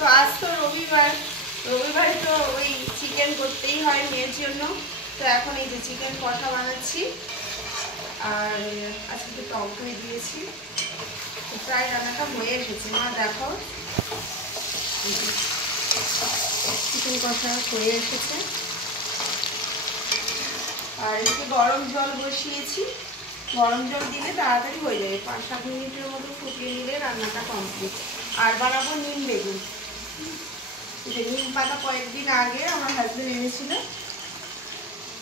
তো আজ তো রবিবার, রবিবারে তো ওই চিকেন করতেই হয় মেয়ের জন্য। তো এখন এই যে চিকেন কষা বানাচ্ছি, আর আজকে একটু টক দই দিয়েছি। প্রায় রান্নাটা হয়ে এসেছে। মা দেখো, চিকেন কষা হয়ে এসেছে। আর একটু গরম জল বসিয়েছি, গরম জল দিলে তাড়াতাড়ি হয়ে যাবে, 5-7 মিনিটের মতো ফুটিয়ে নিলে রান্নাটা কমপ্লিট। আর বানাবো নিম বেগুন। নিম পাতা কয়েকদিন আগে আমার হাজবেন্ড এনেছিল,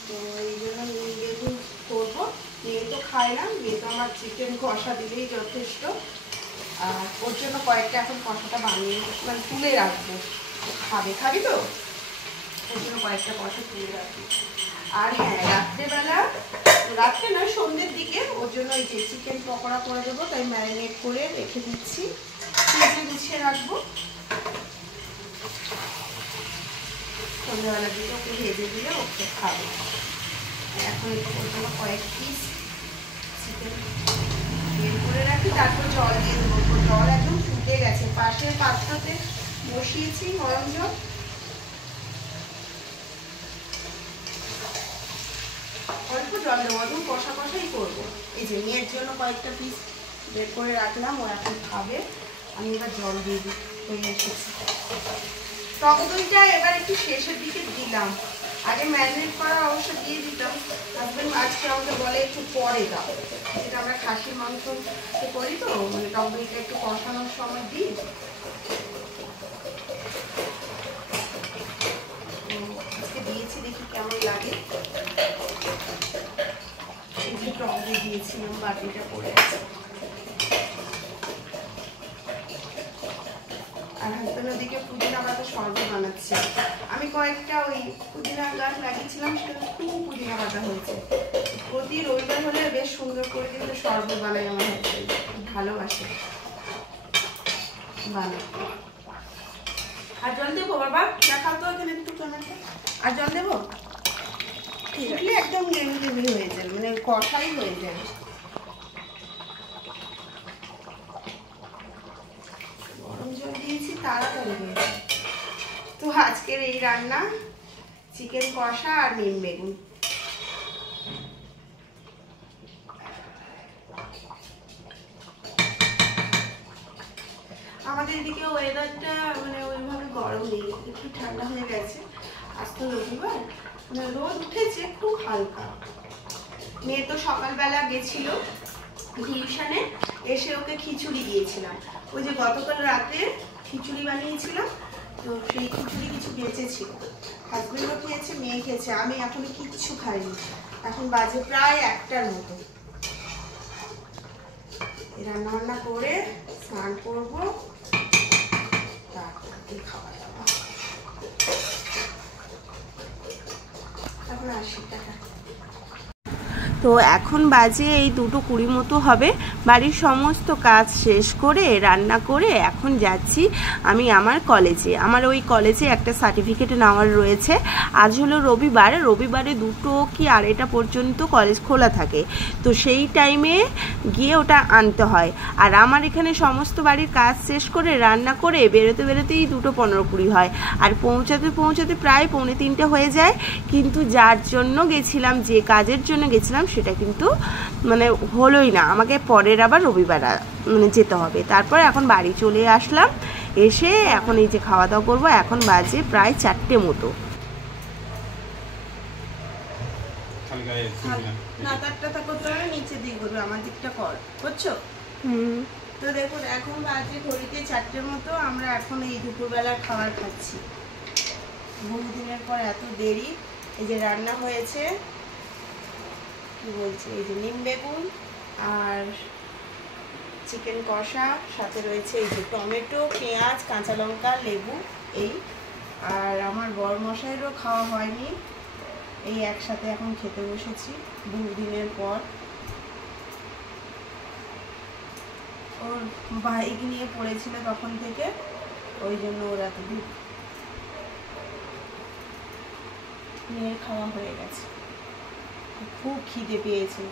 তো এই জন্য নিম বেগুন করবো। মেয়ে তো খায় না, মেয়ে তো আমার চিকেন কষা দিলেই যথেষ্ট। আর ওর জন্য কয়েকটা এখন কষাটা বানিয়ে মানে তুলে রাখবো, খাবি তো, ওর জন্য কয়েকটা কষা তুলে রাখবো। আর হ্যাঁ, রাত্রেবেলা, রাত্রে নয় সন্ধ্যের দিকে ওর জন্য এই যে চিকেন পকোড়া করে দেবো, তাই ম্যারিনেট করে রেখে দিচ্ছি, ফ্রিজে গুছিয়ে রাখবো। সন্ধ্যাবেলার দিকে ওকে ভেজে দিলে ওকে খাবে। এখন একটু ওর জন্য কয়েক পিস চিকেন বের করে রাখি, তারপর জল দিয়ে দেবো। জল একদম ফুটে গেছে, পাশের পাত্রতে বসিয়েছি গরম জল। অল্প জল দেবো, একদম কষা কষাই করবো। এই যে মেয়ের জন্য কয়েকটা পিস বের করে রাখলাম, ও এখন খাবে। আমি এবার জল দিয়ে দিই, হয়ে এসেছি। টক দইটা এবার একটু শেষের দিকে দিলাম, আগে ম্যারিনেট করা অবশ্য দিয়ে দিতাম। হাজবেন্ড আজকে আমাকে বলে একটু পরে দাও, যেটা আমরা খাসির মাংস করি তো, মানে টক দইটা একটু কষানোর সময় দিই। আজকে দিয়েছি, দেখি কেমন লাগে। টক দই দিয়েছিলাম, বাটিটা পড়ে আছে। আর হাজবেন্ড ওদিকে পুদিনা পাতা শরবত বানাচ্ছে। আমি কয়েকটা ওই পুদিনা গাছ লাগিয়েছিলাম, সেটা খুব পুদিনা পাতা হয়েছে। প্রতি রবিবার হলে বেশ সুন্দর করে কিন্তু শরবত বানাই আমার হাজবেন্ড, ভালোবাসে বানাই। আর জল দেবো বাবা? দেখাও তো এখানে একটু টমেটো। আর জল দেবো? ঠিক আছে, একদম গ্রেভি গ্রেভি হয়ে যাবে, মানে কষাই হয়ে যাবে। গরম জল দিয়েছি, তাড়াতাড়ি হয়ে যাবে। তো আজকের এই রান্না চিকেন কষা আর নিম বেগুন। আমাদের এদিকে ওয়েদারটা মানে ওইভাবে গরম নেই, একটু ঠান্ডা হয়ে গেছে। আজ তো রবিবার, মানে রোদ উঠেছে খুব হালকা। মেয়ে তো সকালবেলা গেছিল টিউশনে, এসে ওকে খিচুড়ি দিয়েছিলাম। ওই যে গতকাল রাতে খিচুড়ি বানিয়েছিলাম, তো সেই খিচুড়ি কিছু বেঁচেছিল। হাজবেন্ডও খেয়েছে, মেয়ে খেয়েছে, আমি এখনো কিচ্ছু খাইনি। এখন বাজে প্রায় 1টার মতো। রান্না বান্না করে স্নান করবো, তারপরে খাওয়া দাওয়া। এখন 80 টাকা। তো এখন বাজে এই 2:20 মতো হবে। বাড়ির সমস্ত কাজ শেষ করে রান্না করে এখন যাচ্ছি আমি আমার কলেজে। আমার ওই কলেজে একটা সার্টিফিকেট নেওয়ার রয়েছে। আজ হলো রবিবার, রবিবারে 2টো কি 2:30 পর্যন্ত কলেজ খোলা থাকে, তো সেই টাইমে গিয়ে ওটা আনতে হয়। আর আমার এখানে সমস্ত বাড়ির কাজ শেষ করে রান্না করে বেরোতে বেরোতেই 2:15-20 হয়, আর পৌঁছাতে পৌঁছাতে প্রায় 2:45 হয়ে যায়। কিন্তু যার জন্য গেছিলাম, যে কাজের জন্য গেছিলাম, সেটা কিন্তু মানে হলোই না। আমাকে পরের আবার রবিবার মানে যেতে হবে। তারপর এখন বাড়ি চলে আসলাম, এসে এখন এই যে খাওয়া দাওয়া করবো। এখন বাজে প্রায় 4টে মতো। না, তারটা করতে হবে, নিচে দিয়ে করবে, আমার দিকটা করছো। তো দেখুন এখন বাজে ঘড়িতে 4টের মতো। আমরা এখন এই দুপুরবেলার খাবার খাচ্ছি। বহুদিনের পর এত দেরি। এই যে রান্না হয়েছে, কি বলছে, এই যে নিম বেগুন আর চিকেন কষা, সাথে রয়েছে এই যে টমেটো, পেঁয়াজ, কাঁচা লঙ্কা, লেবু, এই। আর আমার বর মশাইয়েরও খাওয়া হয়নি, এই একসাথে এখন খেতে বসেছি বহুদিনের পর। ওর বাইক নিয়ে পড়েছিল তখন থেকে, ওই জন্য ওর এতদিন নিয়ে খাওয়া হয়ে গেছে। খুব খিদে পেয়েছে।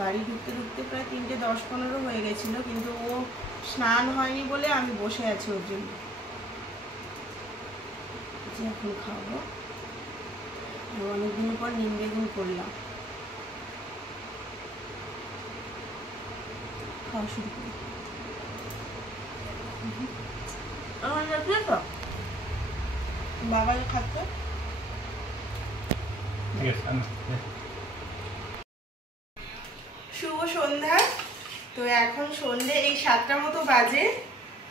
বাড়ি ঢুকতে ঢুকতে প্রায় 3:10-15 হয়ে গেছিলো, কিন্তু ও স্নান হয়নি বলে আমি বসে আছি ওর জন্য। এখন খাবো। অনেকদিন পর নিম বেগুন করলাম, খাওয়া শুরু করি। বাবা খাচ্ছে। শুভ সন্ধ্যা। তো এখন সন্ধ্যে এই 7টার মতো বাজে।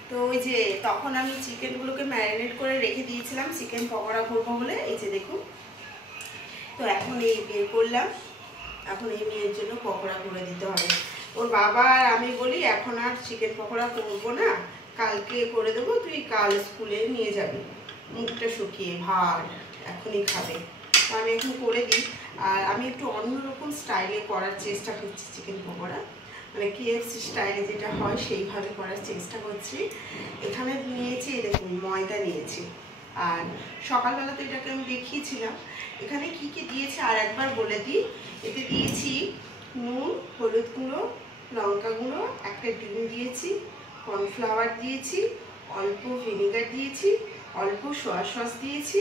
তো ওই যে তখন আমি চিকেনগুলোকে ম্যারিনেট করে রেখে দিয়েছিলাম চিকেন পকোড়া করবো বলে, এই যে দেখুন। তো এখন এই বের করলাম, এখন এই মেয়ের জন্য পকোড়া করে দিতে হবে। ওর বাবা আর আমি বলি এখন আর চিকেন পকোড়া করবো না, কালকে করে দেবো, তুই কাল স্কুলে নিয়ে যাবি, মুখটা শুকিয়ে ভাত এখনই খাবে। তো আমি এখন করে দিই। আর আমি একটু অন্যরকম স্টাইলে করার চেষ্টা করছি চিকেন পকোড়া, মানে KFC স্টাইলে যেটা হয় সেইভাবে করার চেষ্টা করছি। এখানে নিয়েছি দেখুন ময়দা নিয়েছি, আর সকালবেলা তো এটাকে আমি দেখিয়েছিলাম। এখানে কি কি দিয়েছি আর একবার বলে দিই। এতে দিয়েছি নুন, হলুদ গুঁড়ো, লঙ্কা গুঁড়ো, একটা ডিম দিয়েছি, কর্নফ্লাওয়ার দিয়েছি, অল্প ভিনেগার দিয়েছি, অল্প সয়া সস দিয়েছি,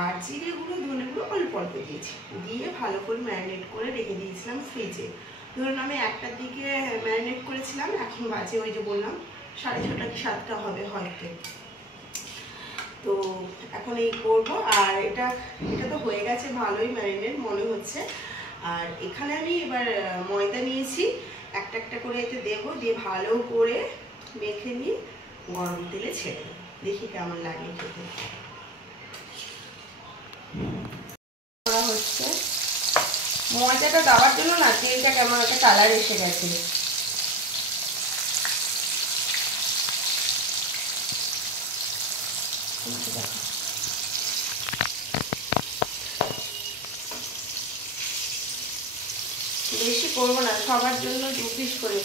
আর জিরে গুঁড়ো ধনে গুঁড়ো অল্প অল্প দিয়েছি, দিয়ে ভালো করে ম্যারিনেট করে রেখে দিয়েছিলাম ফ্রিজে। ধরুন আমি 1টার দিকে ম্যারিনেট করেছিলাম, এখন বাজে ওই যে বললাম 6:30 কি 7টা হবে হয়তো। তো এখন এই করবো। আর এটা তো হয়ে গেছে ভালোই ম্যারিনেট মনে হচ্ছে। আর এখানে আমি এবার ময়দা নিয়েছি, একটা একটা করে এতে দেবো, দিয়ে ভালো করে মেখে নিয়ে গরম তেলে ছেড়ে দেবো, দেখি কেমন লাগে খেতে। হচ্ছে ময়দাটা দেওয়ার জন্য না তেলটা কেমন একটা কালার এসে গেছে। বেশি করবো না, সবার জন্য 2 পিস করে,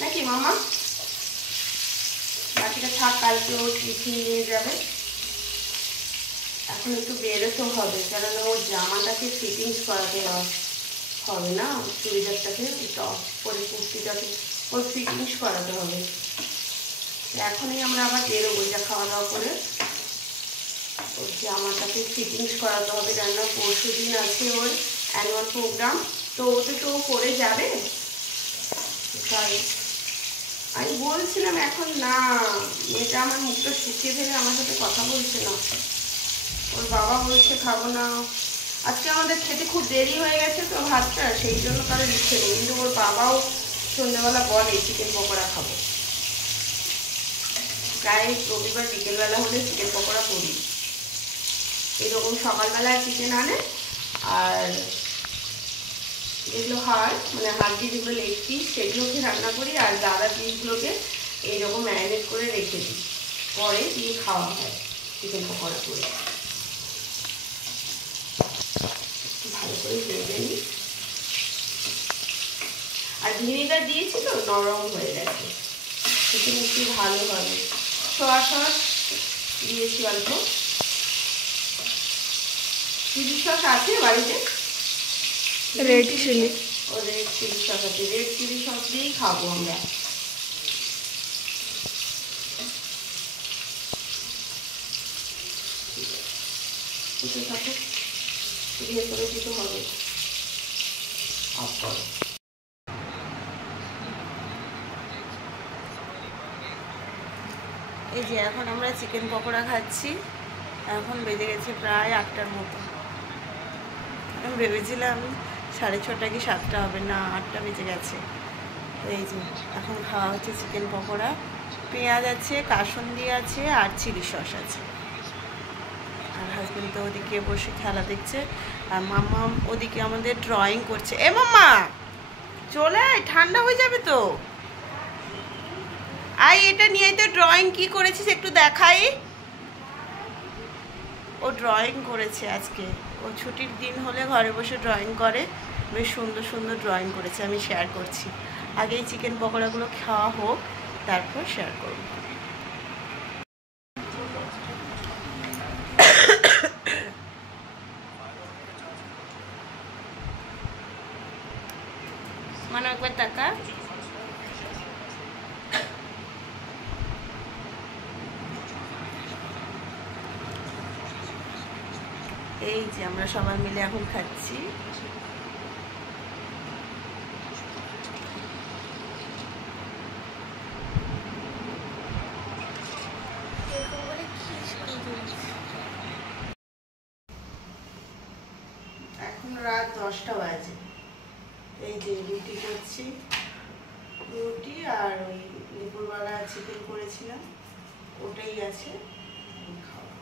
নাকি মামা? বাকিটা থাক, কালকে ও টিফিন নিয়ে যাবে। এখন একটু বেরোতে হবে, কেননা ওর জামাটাকে ফিটিংস করাতে হবে না, চুড়িদারটাকে টপ করে কুর্তিটাকে ওর ফিটিংস করাতে হবে। এখনই আমরা আবার বেরোবো, এটা খাওয়া দাওয়া করে ওর জামাটাকে ফিটিংস করাতে হবে, কেননা পরশু দিন আছে ওর অ্যানুয়াল প্রোগ্রাম। তো ওতে তো করে যাবে, তাই আমি বলছিলাম এখন না, মেয়েটা আমার মুখটা শুকিয়ে ফেলে আমার সাথে কথা বলছে না। ওর বাবা বলছে খাবো না। আজকে আমাদের খেতে খুব দেরি হয়ে গেছে তো ভাতটা, সেই জন্য কারো ইচ্ছে নেই, কিন্তু ওর বাবাও সন্ধ্যেবেলা বলে চিকেন পকোড়া খাবো। প্রায় রবিবার বিকেলবেলা হলে চিকেন পকোড়া করি। এরকম সকালবেলায় চিকেন আনে, আর যেগুলো হাড় মানে হাড্ডি যেগুলো লেগ পিস সেগুলোকে রান্না করি, আর দাদা পিসগুলোকে এইরকম ম্যারিনেট করে রেখে দিই, পরে দিয়ে খাওয়া হয় চিকেন পকোড়া করে। ভালো করে ভেজে নিই, আর ভিনেগার দিয়েছি তো নরম হয়ে গেছে, খেতে একটু ভালো হবে। সয়া সস দিয়েছি অল্প, চিলি সস আছে বাড়িতে, রেড চিলি, ও রেড চিলি সস আছে, রেড চিলি সস দিয়েই খাবো আমরা। ভেতরে দিতে হবে। এই যে এখন আমরা চিকেন পকোড়া খাচ্ছি, এখন বেজে গেছে প্রায় 8টার মতো। আমি ভেবেছিলাম 6:30 কি 7টা হবে, না 8টা বেজে গেছে। তো এই যে এখন খাওয়া হচ্ছে চিকেন পকোড়া, পেঁয়াজ আছে, কাসুন্দি আছে, আর চিলি সস আছে। আর হাজবেন্ড তো ওদিকে বসে খেলা দেখছে, আর মাম্মা ওদিকে আমাদের ড্রয়িং করছে। এ মাম্মা চলে আয়, ঠান্ডা হয়ে যাবে তো। আই এটা নিয়ে তো ড্রয়িং কি করেছিস একটু দেখাই। ও ড্রয়িং করেছে আজকে, ও ছুটির দিন হলে ঘরে বসে ড্রয়িং করে, বেশ সুন্দর সুন্দর ড্রয়িং করেছে, আমি শেয়ার করছি। আগে এই চিকেন পকোড়াগুলো খাওয়া হোক, তারপর শেয়ার করব। মানে একবার টাকা এই যে আমরা সবাই মিলে এখন খাচ্ছি। এখন রাত 10টা বাজে। এই যে রুটি করছি, রুটি আর ওই দুপুরবেলা চিকেন করেছিলাম ওটাই আছে খাওয়া।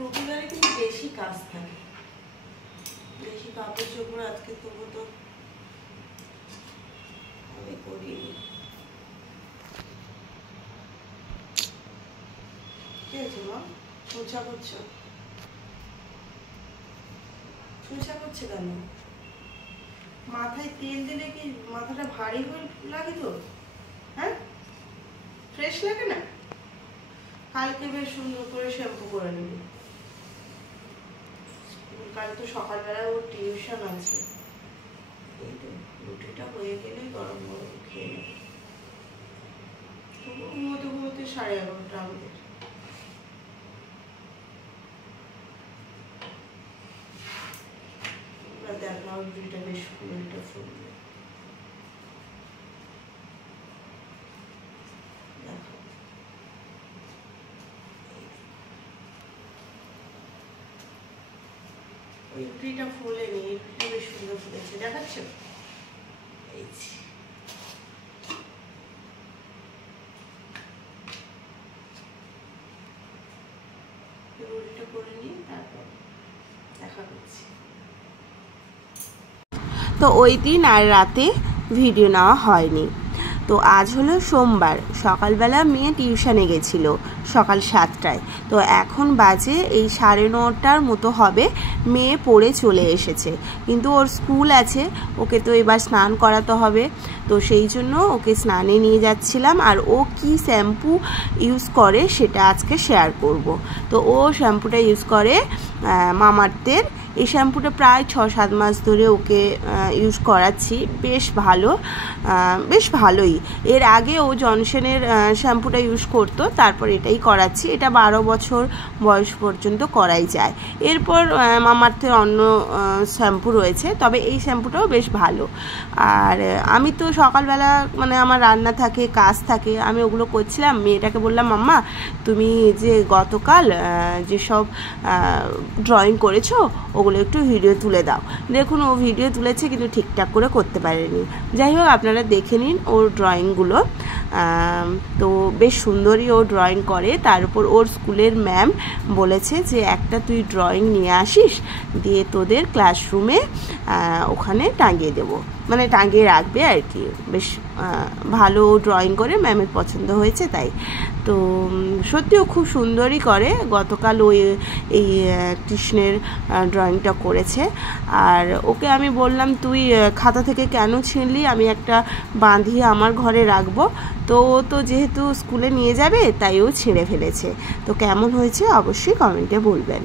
রবিবারে কিন্তু বেশি কাজ থাকে, বেশি কাপড় চোপড় আজকে তবু তো আমি করিনি। ঠিক আছে মা, সোজা করছো, সোজা করছে কেন? মাথায় তেল দিলে কি মাথাটা ভারী হয়ে লাগে তো? হ্যাঁ, ফ্রেশ লাগে না? কালকে বেশ সুন্দর করে শ্যাম্পু করে নেবে। কাল তো সকালবেলা ওর টিউশন আছে। এই তো রুটিটা হয়ে গেলে গরম গরম খেয়ে নেবে। তবু ঘুমোতে ঘুমোতে 11:30 আমাদের। দেখলাম রুটিটা বেশ ফুলটা ফুলবে। দেখো ওই রুটিটা ফুলেনি, এই রুটিটা বেশ সুন্দর ফুলেছে, দেখাচ্ছ? এই রুটিটা করে নিই, তারপর দেখা করছি। তো ওই দিন আর রাতে ভিডিও নেওয়া হয়নি। তো আজ হলো সোমবার, সকালবেলা মেয়ে টিউশনে গেছিলো সকাল 7টায়। তো এখন বাজে এই 9:30টার মতো হবে, মেয়ে পড়ে চলে এসেছে। কিন্তু ওর স্কুল আছে, ওকে তো এবার স্নান করাতে হবে। তো সেই জন্য ওকে স্নানে নিয়ে যাচ্ছিলাম। আর ও কি শ্যাম্পু ইউজ করে সেটা আজকে শেয়ার করব। তো ও শ্যাম্পুটা ইউজ করে মামাআর্থের। এই শ্যাম্পুটা প্রায় 6-7 মাস ধরে ওকে ইউজ করাচ্ছি, বেশ ভালোই। এর আগে ও জনসনের শ্যাম্পুটা ইউজ করতো, তারপর এটাই করাচ্ছি। এটা 12 বছর বয়স পর্যন্ত করাই যায়। এরপর মামাআর্থের অন্য শ্যাম্পু রয়েছে, তবে এই শ্যাম্পুটাও বেশ ভালো। আর আমি তো সকালবেলা মানে আমার রান্না থাকে, কাজ থাকে, আমি ওগুলো করছিলাম। মেয়েটাকে বললাম, মাম্মা তুমি যে গতকাল যেসব ড্রয়িং করেছো ওগুলো একটু ভিডিও তুলে দাও। দেখুন ও ভিডিও তুলেছে কিন্তু ঠিকঠাক করে করতে পারেনি। যাই হোক আপনারা দেখে নিন ওর ড্রয়িংগুলো। তো বেশ সুন্দরই ও ড্রয়িং করে। তার উপর ওর স্কুলের ম্যাম বলেছে যে একটা তুই ড্রয়িং নিয়ে আসিস, দিয়ে তোদের ক্লাসরুমে ওখানে টাঙিয়ে দেবো, মানে টাঙিয়ে রাখবে আর কি। বেশ ভালো ড্রয়িং করে, ম্যামের পছন্দ হয়েছে তাই। তো সত্যিও খুব সুন্দরই করে। গতকাল ওই এই কৃষ্ণের ড্রয়িংটা করেছে। আর ওকে আমি বললাম তুই খাতা থেকে কেন ছিঁড়লি, আমি একটা বাঁধিয়ে আমার ঘরে রাখবো। তো ও তো যেহেতু স্কুলে নিয়ে যাবে তাই ও ছিঁড়ে ফেলেছে। তো কেমন হয়েছে অবশ্যই কমেন্টে বলবেন।